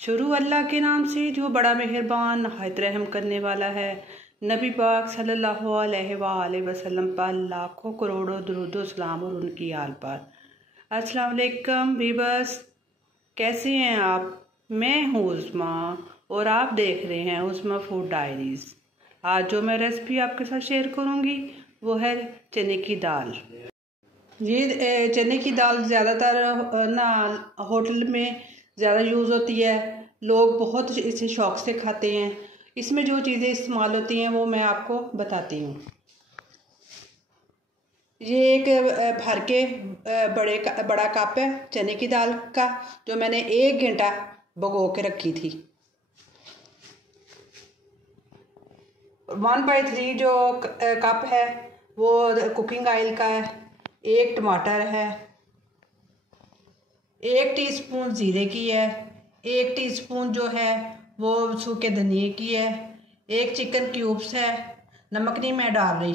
शुरू अल्लाह के नाम से जो बड़ा मेहरबान नहायत रहम करने वाला है। नबी पाक सल्लल्लाहु अलैहि वसल्लम पर लाखों करोड़ों दुरूद सलाम और उनकी आल पर। अस्सलाम वालेकुम वीवर्स, कैसे हैं आप? मैं हूँ उस्मा और आप देख रहे हैं उस्मा फूड डायरीज़। आज जो मैं रेसिपी आपके साथ शेयर करूँगी वो है चने की दाल। ये चने की दाल ज़्यादातर ना होटल में ज़्यादा यूज़ होती है, लोग बहुत इसे शौक़ से खाते हैं। इसमें जो चीज़ें इस्तेमाल होती हैं वो मैं आपको बताती हूँ। ये एक भर के बड़ा कप है चने की दाल का, जो मैंने 1 घंटा भिगो के रखी थी। 1/3 जो कप है वो कुकिंग ऑयल का है। 1 टमाटर है, 1 टीस्पून ज़ीरे की है, 1 टीस्पून जो है वो सूखे धनिए की है, 1 चिकन क्यूब्स है, नमक नहीं मैं डाल रही।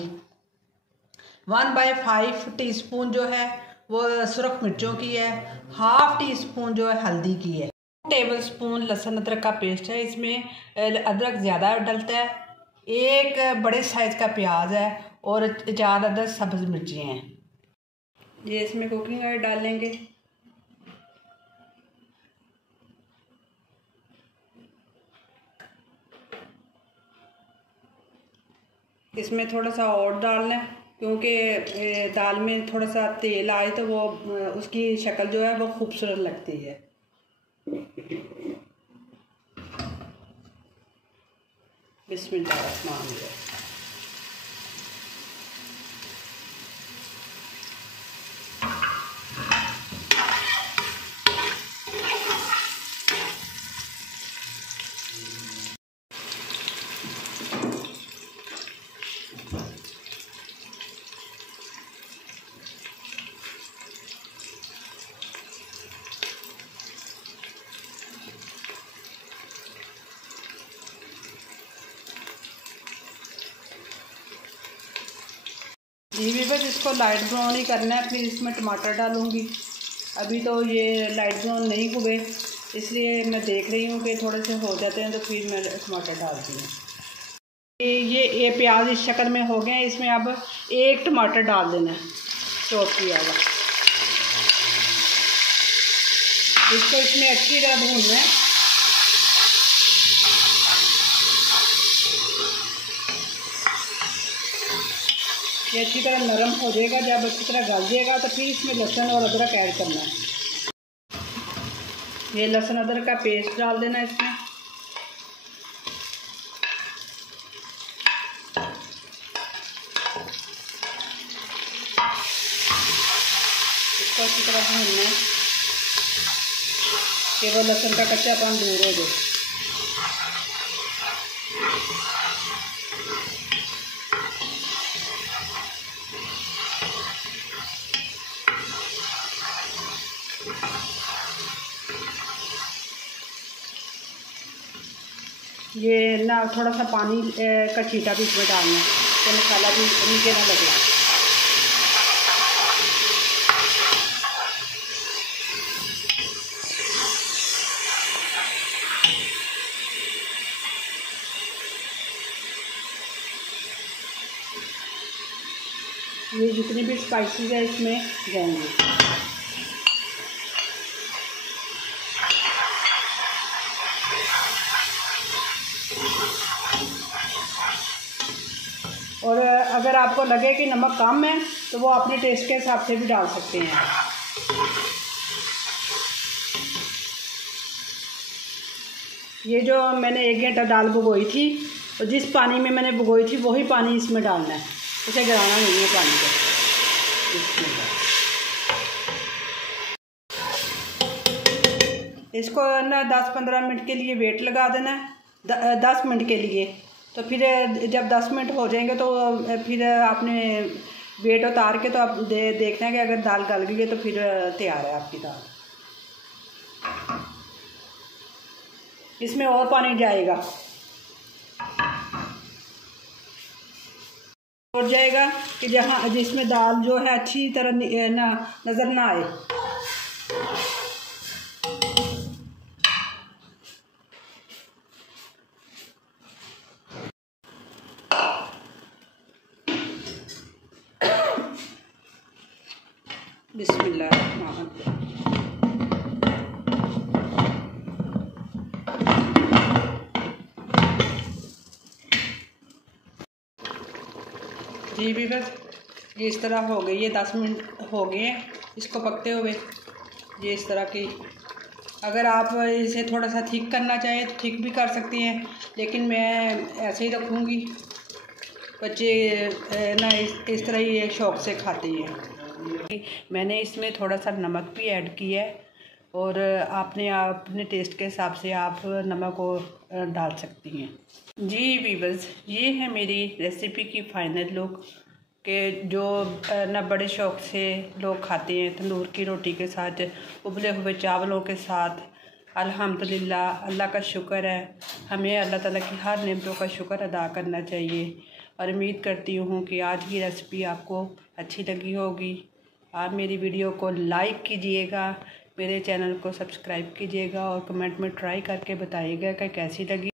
1/5 टीस्पून जो है वो सुरख मिर्चों की है, 1/2 टीस्पून जो है हल्दी की है। 2 टेबलस्पून लहसुन अदरक का पेस्ट है, इसमें अदरक ज़्यादा डलता है। 1 बड़े साइज़ का प्याज है और 4 अदद सब्ज़ मिर्ची हैं। ये इसमें कुकिंग ऑयल डाल लेंगे। इसमें थोड़ा सा और डालना है क्योंकि दाल में थोड़ा सा तेल आए तो वो उसकी शक्ल जो है वो खूबसूरत लगती है। बिस्मिल्लाह। जी बस इसको लाइट ब्राउन ही करना है, फिर इसमें टमाटर डालूँगी। अभी तो ये लाइट ब्राउन नहीं हुए, इसलिए मैं देख रही हूँ कि थोड़े से हो जाते हैं तो फिर मैं टमाटर डालती हूँ। ये प्याज इस शक्ल में हो गए। इसमें अब 1 टमाटर डाल देना है चॉप किया हुआ। इसको इसमें अच्छी तरह भूनना है। ये अच्छी तरह नरम हो जाएगा। जब अच्छी तरह गल जाएगा तो फिर इसमें लहसुन और अदरक ऐड करना है। ये लहसुन अदरक का पेस्ट डाल देना है इसमें। इसको अच्छी तरह भूनना है कि वो लहसुन का कच्चापन दूर हो जाए। ये ना थोड़ा सा पानी का छींटा भी इसमें डालना है तो मसाला भी नीचे ना लगे। ये जितनी भी स्पाइसेस है इसमें जाएंगे। और अगर आपको लगे कि नमक कम है तो वो अपने टेस्ट के हिसाब से भी डाल सकते हैं। ये जो मैंने 1 घंटा दाल भिगोई थी और जिस पानी में मैंने भिगोई थी वही पानी इसमें डालना है, उसे गिराना नहीं है पानी को। इसको ना 10-15 मिनट के लिए वेट लगा देना है, 10 मिनट के लिए। तो फिर जब 10 मिनट हो जाएंगे तो फिर आपने वेट उतार के तो आप देखना है कि अगर दाल गल गई है तो फिर तैयार है आपकी दाल। इसमें और पानी जाएगा और जाएगा कि जिसमें दाल जो है अच्छी तरह नज़र ना आए। बिस्मिल्लाहिर्रहमानिर्रहीम। जी भी बस ये इस तरह हो गई है, 10 मिनट हो गए हैं इसको पकते हुए। ये इस तरह की, अगर आप इसे थोड़ा सा थिक करना चाहें तो थिक भी कर सकती हैं, लेकिन मैं ऐसे ही रखूँगी। बच्चे ना इस तरह ही शौक़ से खाते हैं। मैंने इसमें थोड़ा सा नमक भी ऐड किया है, और आपने अपने टेस्ट के हिसाब से आप नमक को डाल सकती हैं। जी वीवर्स, ये है मेरी रेसिपी की फ़ाइनल लुक के जो ना बड़े शौक़ से लोग खाते हैं, तंदूर की रोटी के साथ, उबले हुए चावलों के साथ। अल्हम्दुलिल्लाह, अल्लाह का शुक्र है। हमें अल्लाह ताला की हर नेमतों का शुक्र अदा करना चाहिए, और उम्मीद करती हूँ कि आज की रेसिपी आपको अच्छी लगी होगी। आप मेरी वीडियो को लाइक कीजिएगा, मेरे चैनल को सब्सक्राइब कीजिएगा, और कमेंट में ट्राई करके बताइएगा कि कैसी लगी।